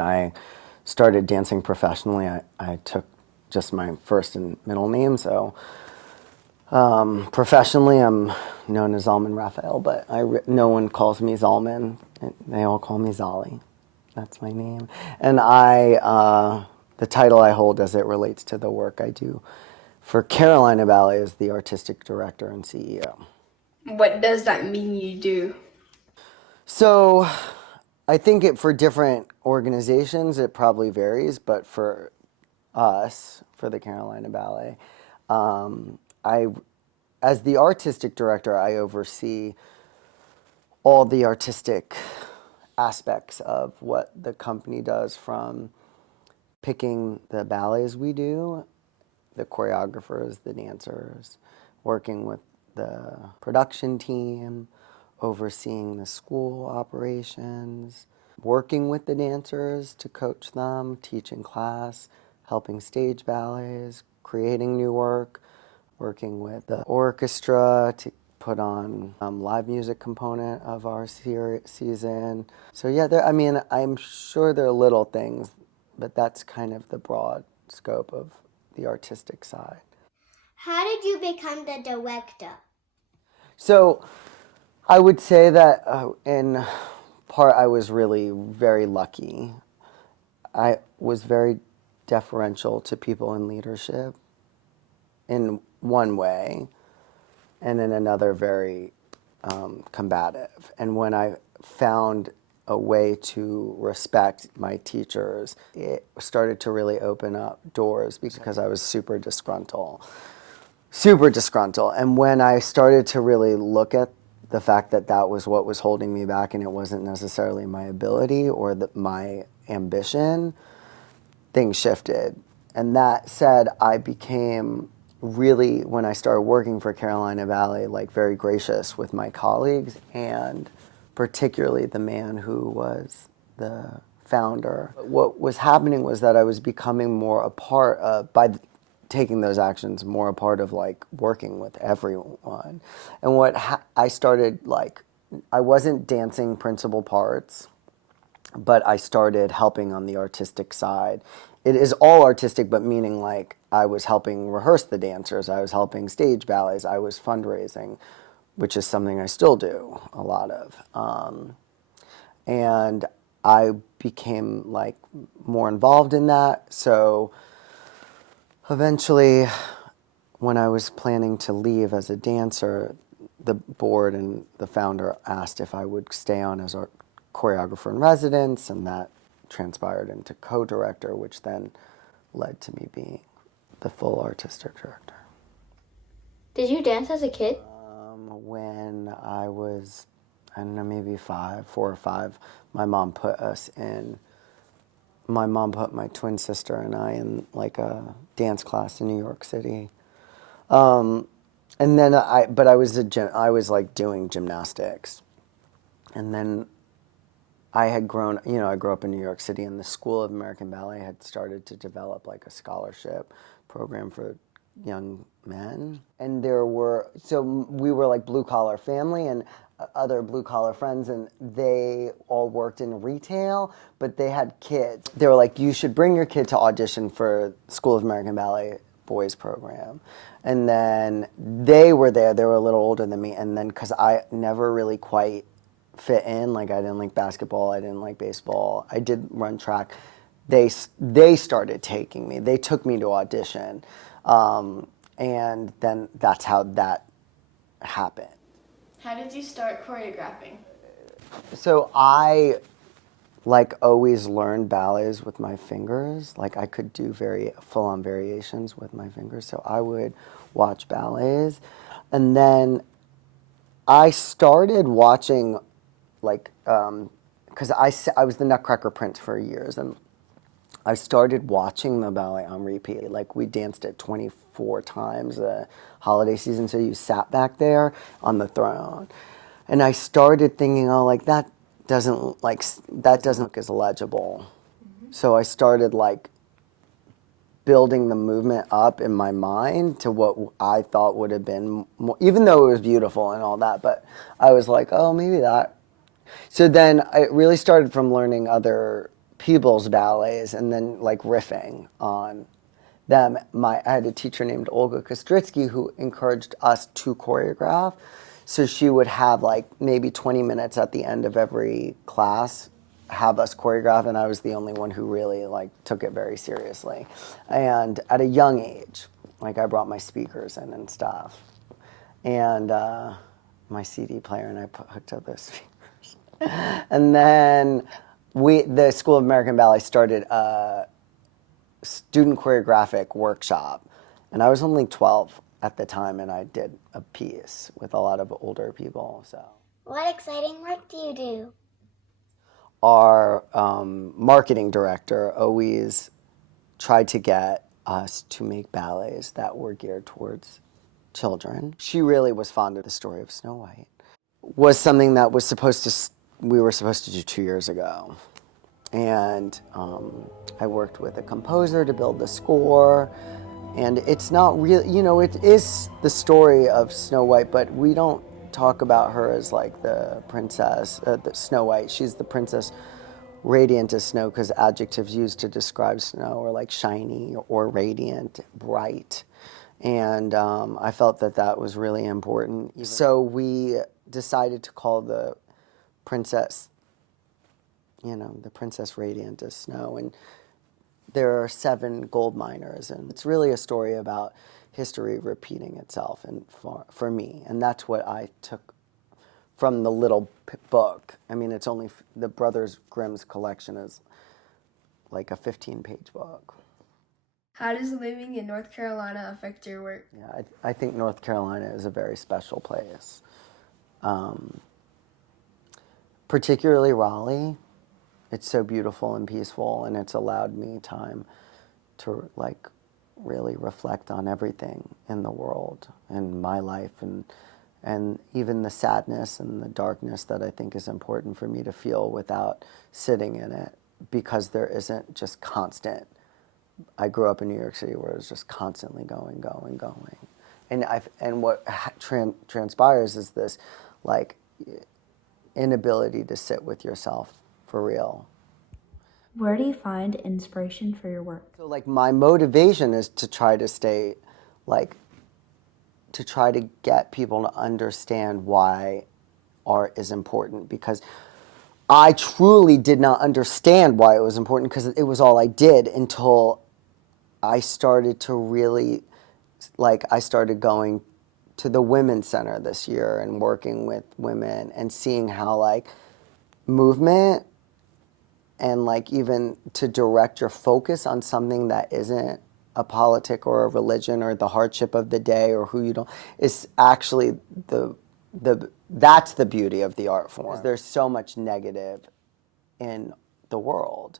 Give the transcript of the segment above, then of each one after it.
I started dancing professionally, I took just my first and middle name. So professionally, I'm known as Zalman Raffael, but no one calls me Zalman. They all call me Zali. That's my name. And the title I hold as it relates to the work I do for Carolina Ballet is the artistic director and CEO. What does that mean you do? So I think for different organizations, it probably varies, but for us, for the Carolina Ballet, as the artistic director, I oversee all the artistic aspects of what the company does, from picking the ballets we do, the choreographers, the dancers, working with the production team, overseeing the school operations, working with the dancers to coach them, teaching class, helping stage ballets, creating new work, working with the orchestra to put on live music component of our season. So yeah, I'm sure there are little things, but that's kind of the broad scope of the artistic side. How did you become the director? So I would say that in part I was really very lucky. I was very deferential to people in leadership in one way, and in another very combative. And when I found a way to respect my teachers, it started to really open up doors because I was super disgruntled. And when I started to really look at the fact that that was what was holding me back, and it wasn't necessarily my ability or my ambition, things shifted. And that said, I became really, when I started working for Carolina Ballet, like very gracious with my colleagues, and particularly the man who was the founder. What was happening was that I was becoming more a part of, by taking those actions, more a part of like working with everyone. And I started, like, I wasn't dancing principal parts, but I started helping on the artistic side. It is all artistic, but meaning like I was helping rehearse the dancers, I was helping stage ballets, I was fundraising, which is something I still do a lot of. And I became like more involved in that. So eventually, when I was planning to leave as a dancer, the board and the founder asked if I would stay on as a choreographer in residence, and that transpired into co-director, which then led to me being the full artistic director. Did you dance as a kid? When I was, I don't know, maybe 4 or 5, my mom put my twin sister and I in like a dance class in New York City. And then I was like doing gymnastics. And then I had grown, I grew up in New York City, and the School of American Ballet had started to develop like a scholarship program for young men. And we were like blue collar family and other blue collar friends, and they all worked in retail, but they had kids. They were like, you should bring your kid to audition for School of American Ballet boys program. And then they were there, they were a little older than me, and then because I never really quite fit in, like I didn't like basketball, I didn't like baseball, I did run track, they started taking me, they took me to audition, and then that's how that happened. How did you start choreographing? So I like always learned ballets with my fingers. Like I could do very full-on variations with my fingers. So I would watch ballets, and then I started watching, like, because I was the Nutcracker Prince for years, and I started watching the ballet on repeat. Like we danced it 24 times a holiday season. So you sat back there on the throne, and I started thinking, oh, like that doesn't look as legible. Mm-hmm. So I started like building the movement up in my mind to what I thought would have been more, even though it was beautiful and all that, but I was like, oh, maybe that. So then I really started from learning other people's ballets and then like riffing on them. I had a teacher named Olga Kostritsky who encouraged us to choreograph. So she would have like maybe 20 minutes at the end of every class, have us choreograph, and I was the only one who really like took it very seriously. And at a young age, like I brought my speakers in and stuff, and my CD player, and I hooked up those speakers. And then the School of American Ballet started a student choreographic workshop, and I was only 12 at the time, and I did a piece with a lot of older people. So, What exciting work do you do? our marketing director always tried to get us to make ballets that were geared towards children. She really was fond of the story of Snow White. Was something that was we were supposed to do 2 years ago. And I worked with a composer to build the score. And it's not really, it is the story of Snow White, but we don't talk about her as like the princess, the Snow White. She's the princess radiant as snow, because adjectives used to describe snow are like shiny or radiant, bright. And I felt that was really important. So we decided to call the princess, the princess radiant as snow. And there are 7 gold miners, and it's really a story about history repeating itself, and for me. And that's what I took from the little book. I mean, it's only, the Brothers Grimm's collection is like a 15-page book. How does living in North Carolina affect your work? Yeah, I think North Carolina is a very special place. Particularly Raleigh. It's so beautiful and peaceful, and it's allowed me time to like really reflect on everything in the world and my life, and even the sadness and the darkness that I think is important for me to feel without sitting in it, because there isn't just constant. I grew up in New York City where it was just constantly going. And what transpires is this like inability to sit with yourself for real. Where do you find inspiration for your work? So like my motivation is to try to stay, like, to try to get people to understand why art is important, because I truly did not understand why it was important, because it was all I did until I started to really, like, I started going to the Women's Center this year and working with women and seeing how like movement and like even to direct your focus on something that isn't a politic or a religion or the hardship of the day or who you don't, is actually that's the beauty of the art form. There's so much negative in the world,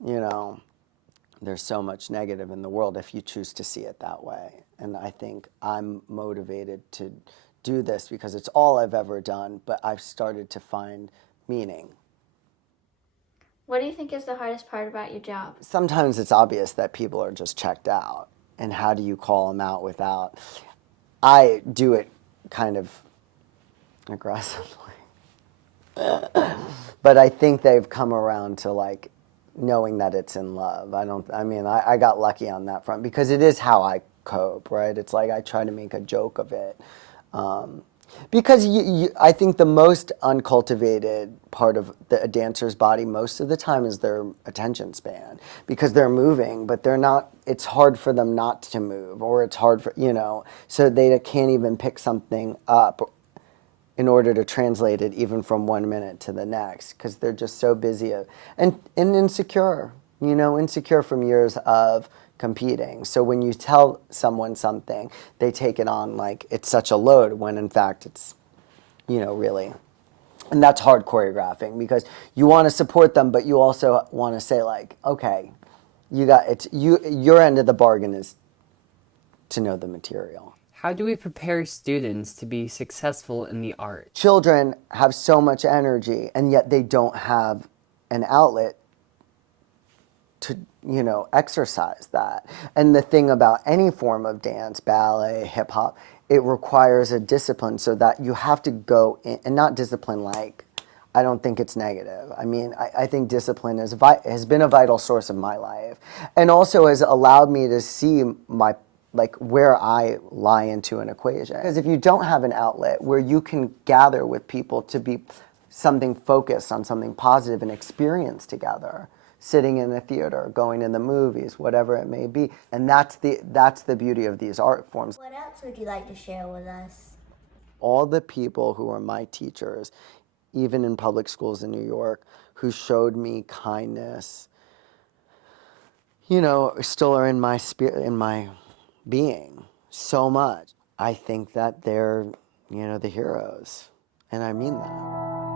there's so much negative in the world if you choose to see it that way. And I think I'm motivated to do this because it's all I've ever done, but I've started to find meaning. What do you think is the hardest part about your job? Sometimes it's obvious that people are just checked out, and how do you call them out without? I do it kind of aggressively. But I think they've come around to like knowing that it's in love. I got lucky on that front because it is how I cope, right? It's like I try to make a joke of it. Because I think the most uncultivated part of a dancer's body most of the time is their attention span, because they're moving, but they're not, it's hard for them not to move, or it's hard for, so they can't even pick something up in order to translate it even from 1 minute to the next, because they're just so busy and insecure, insecure from years of competing. So when you tell someone something, they take it on like it's such a load, when in fact it's, really. And that's hard choreographing, because you want to support them, but you also want to say like, okay, your end of the bargain is to know the material. How do we prepare students to be successful in the art? Children have so much energy, and yet they don't have an outlet to, exercise that. And the thing about any form of dance, ballet, hip hop, it requires a discipline, so that you have to go in, and not discipline like I don't think it's negative. I mean, I think discipline has been a vital source of my life, and also has allowed me to see my, like, where I lie into an equation. Because if you don't have an outlet where you can gather with people to be something focused on something positive and experience together, sitting in a theater, going in the movies, whatever it may be, and that's the beauty of these art forms. What else would you like to share with us? All the people who were my teachers, even in public schools in New York, who showed me kindness, you know, still are in my spirit, in my being so much. I think that they're, you know, the heroes, and I mean that.